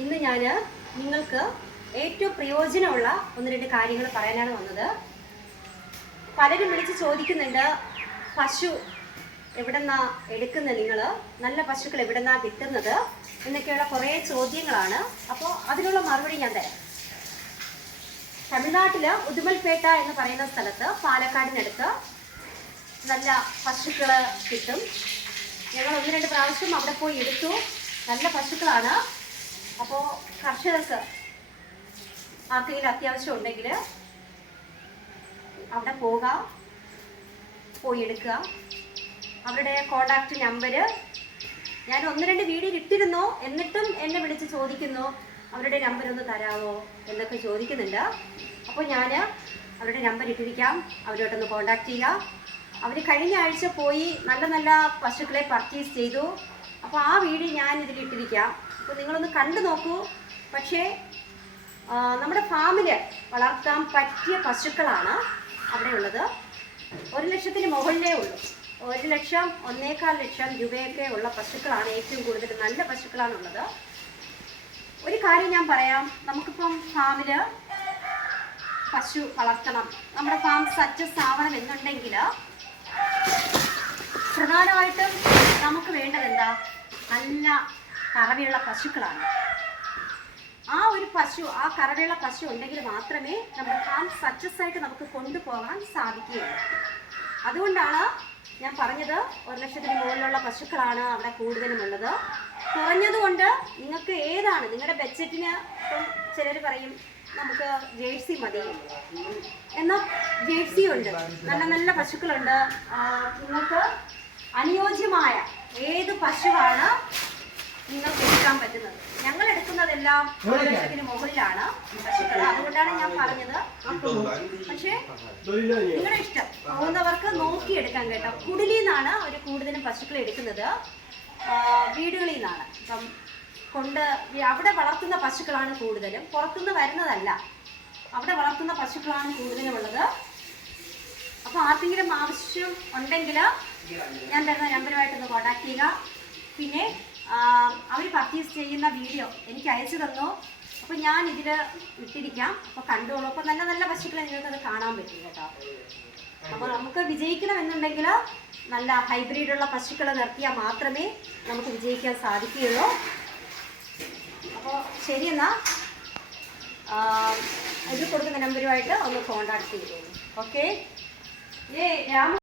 ഇന്ന് ഞാൻ നിങ്ങൾക്ക് ഏറ്റവും പ്രയോജനമുള്ള ഒന്ന് രണ്ട് കാര്യങ്ങൾ പറയാനാണ് വന്നത്. പലരും വിളിച്ച് ചോദിക്കുന്നുണ്ട് പശു എവിടെന്നാ എടുക്കുന്നത് നിങ്ങൾ നല്ല പശുക്കൾ എവിടെന്നാ കിട്ടുന്നത്? എന്നൊക്കെയുള്ള കുറേ ചോദ്യങ്ങളാണ്. അപ്പോൾ അതിനുള്ള മറുപടി ഞാൻ തരാം. തമിഴ്നാട്ടിൽ ഉദുമൽപേട്ട എന്ന് പറയുന്ന സ്ഥലത്ത് പാലക്കാടിനടുത്ത് നല്ല പശുക്കൾ കിട്ടും. ഞങ്ങൾ ഒന്ന് രണ്ട് പ്രാവശ്യം അവിടെ പോയി എടുത്തു. നല്ല പശുക്കളാണ്. അപ്പോൾ കർഷകർക്ക് ആർക്കെങ്കിലും അത്യാവശ്യം ഉണ്ടെങ്കിൽ അവിടെ പോകാം പോയി എടുക്കുക. അവരുടെ കോണ്ടാക്ട് നമ്പർ ഞാൻ ഒന്ന് രണ്ട് വീഡിയോ ഇട്ടിരുന്നു? എന്നിട്ടും എന്നെ വിളിച്ച് ചോദിക്കുന്നു അവരുടെ നമ്പർ ഒന്ന് തരാമോ എന്നൊക്കെ ചോദിക്കുന്നുണ്ട്. അപ്പോൾ ഞാൻ അവരുടെ നമ്പർ ഇട്ടിരിക്കാം അവരോട്ടൊന്ന് കോണ്ടാക്ട് ചെയ്യുക അവർ കഴിഞ്ഞ ആഴ്ച പോയി നല്ല നല്ല പശുക്കളെ പർച്ചേസ് ചെയ്തു. അപ്പോൾ ആ വീഡിയോ ഞാൻ ഇതിൽ ഇട്ടിരിക്കാം അപ്പോൾ നിങ്ങളൊന്ന് കണ്ടു നോക്കൂ. പക്ഷേ നമ്മുടെ ഫാമിൽ വളർത്താൻ പറ്റിയ പശുക്കളാണ് അവിടെ ഉള്ളത്. ഒരു ലക്ഷത്തിന് മുകളിലേ ഉള്ളൂ. ഒരു ലക്ഷം ഒന്നേകാൽ ലക്ഷം രൂപയൊക്കെ ഉള്ള പശുക്കളാണ് ഏറ്റവും കൂടുതൽ നല്ല പശുക്കളാണുള്ളത്. ഒരു കാര്യം ഞാൻ പറയാം. നമുക്കിപ്പം ഫാമിൽ പശു വളർത്തണം. നമ്മുടെ ഫാം സക്സസ് ആവണം എന്നുണ്ടെങ്കിൽ പ്രധാനമായിട്ടും നമുക്ക് വേണ്ടത് എന്താ? നല്ല കറവയുള്ള പശുക്കളാണ്. ആ ഒരു പശു ആ കറവയുള്ള പശു ഉണ്ടെങ്കിൽ മാത്രമേ നമ്മുടെ ഫാം സക്സസ് ആയിട്ട് നമുക്ക് കൊണ്ടുപോകാൻ സാധിക്കുകയുള്ളൂ. അതുകൊണ്ടാണ് ഞാൻ പറഞ്ഞത് ഒരു ലക്ഷത്തിന് മുകളിലുള്ള പശുക്കളാണ് അവിടെ കൂടുതലും ഉള്ളത് കുറഞ്ഞതുകൊണ്ട് നിങ്ങൾക്ക് ഏതാണ് നിങ്ങളുടെ ബഡ്ജറ്റിന് ഇപ്പം ചിലർ പറയും നമുക്ക് ജേഴ്സി മതി. എന്നാൽ ജേഴ്സി ഉണ്ട് നല്ല നല്ല പശുക്കളുണ്ട്. നിങ്ങൾക്ക് അനുയോജ്യമായ ഏത് പശുവാണ് നിങ്ങൾക്ക് എടുക്കാൻ പറ്റുന്നത്. ഞങ്ങൾ എടുക്കുന്നതെല്ലാം ഒരു ലക്ഷത്തിന് മുകളിലാണ്. പശുക്കൾ അതുകൊണ്ടാണ് ഞാൻ പറഞ്ഞത്. പക്ഷേ നിങ്ങളുടെ ഇഷ്ടം. പോകുന്നവർക്ക് നോക്കി എടുക്കാൻ കേട്ടോ. കുടിലിൽ നിന്നാണ് അവർ കൂടുതലും പശുക്കൾ എടുക്കുന്നത്. വീടുകളിൽ നിന്നാണ്. ഇപ്പം കൊണ്ട് അവിടെ വളർത്തുന്ന പശുക്കളാണ് കൂടുതലും. പുറത്തുനിന്ന് വരുന്നതല്ല. അവിടെ വളർത്തുന്ന പശുക്കളാണ് കൂടുതലും ഉള്ളത്. അപ്പോൾ ആർക്കെങ്കിലും ആവശ്യം ഉണ്ടെങ്കിൽ ഞാൻ തരുന്ന നമ്പറുമായിട്ടൊന്ന് കോൺടാക്ട് ചെയ്യുക. പിന്നെ അവർ പർച്ചേസ് ചെയ്യുന്ന വീഡിയോ എനിക്ക് അയച്ചു തന്നു. അപ്പോൾ ഞാൻ ഇതിൽ ഇട്ടിരിക്കാം. അപ്പോൾ കണ്ടോളൂ. അപ്പോൾ നല്ല നല്ല പശുക്കളെ നിങ്ങൾക്കത് കാണാൻ പറ്റും കേട്ടോ. അപ്പോൾ നമുക്ക് വിജയിക്കണമെന്നുണ്ടെങ്കിൽ നല്ല ഹൈബ്രിഡുള്ള പശുക്കളെ നിർത്തിയാൽ മാത്രമേ നമുക്ക് വിജയിക്കാൻ സാധിക്കുകയുള്ളൂ. അപ്പോൾ ശരി എന്നാൽ ഇത് കൊടുക്കുന്ന നമ്പറുമായിട്ട് ഒന്ന് കോണ്ടാക്ട് ചെയ്തോളൂ. ഓക്കെ ഏ രാമ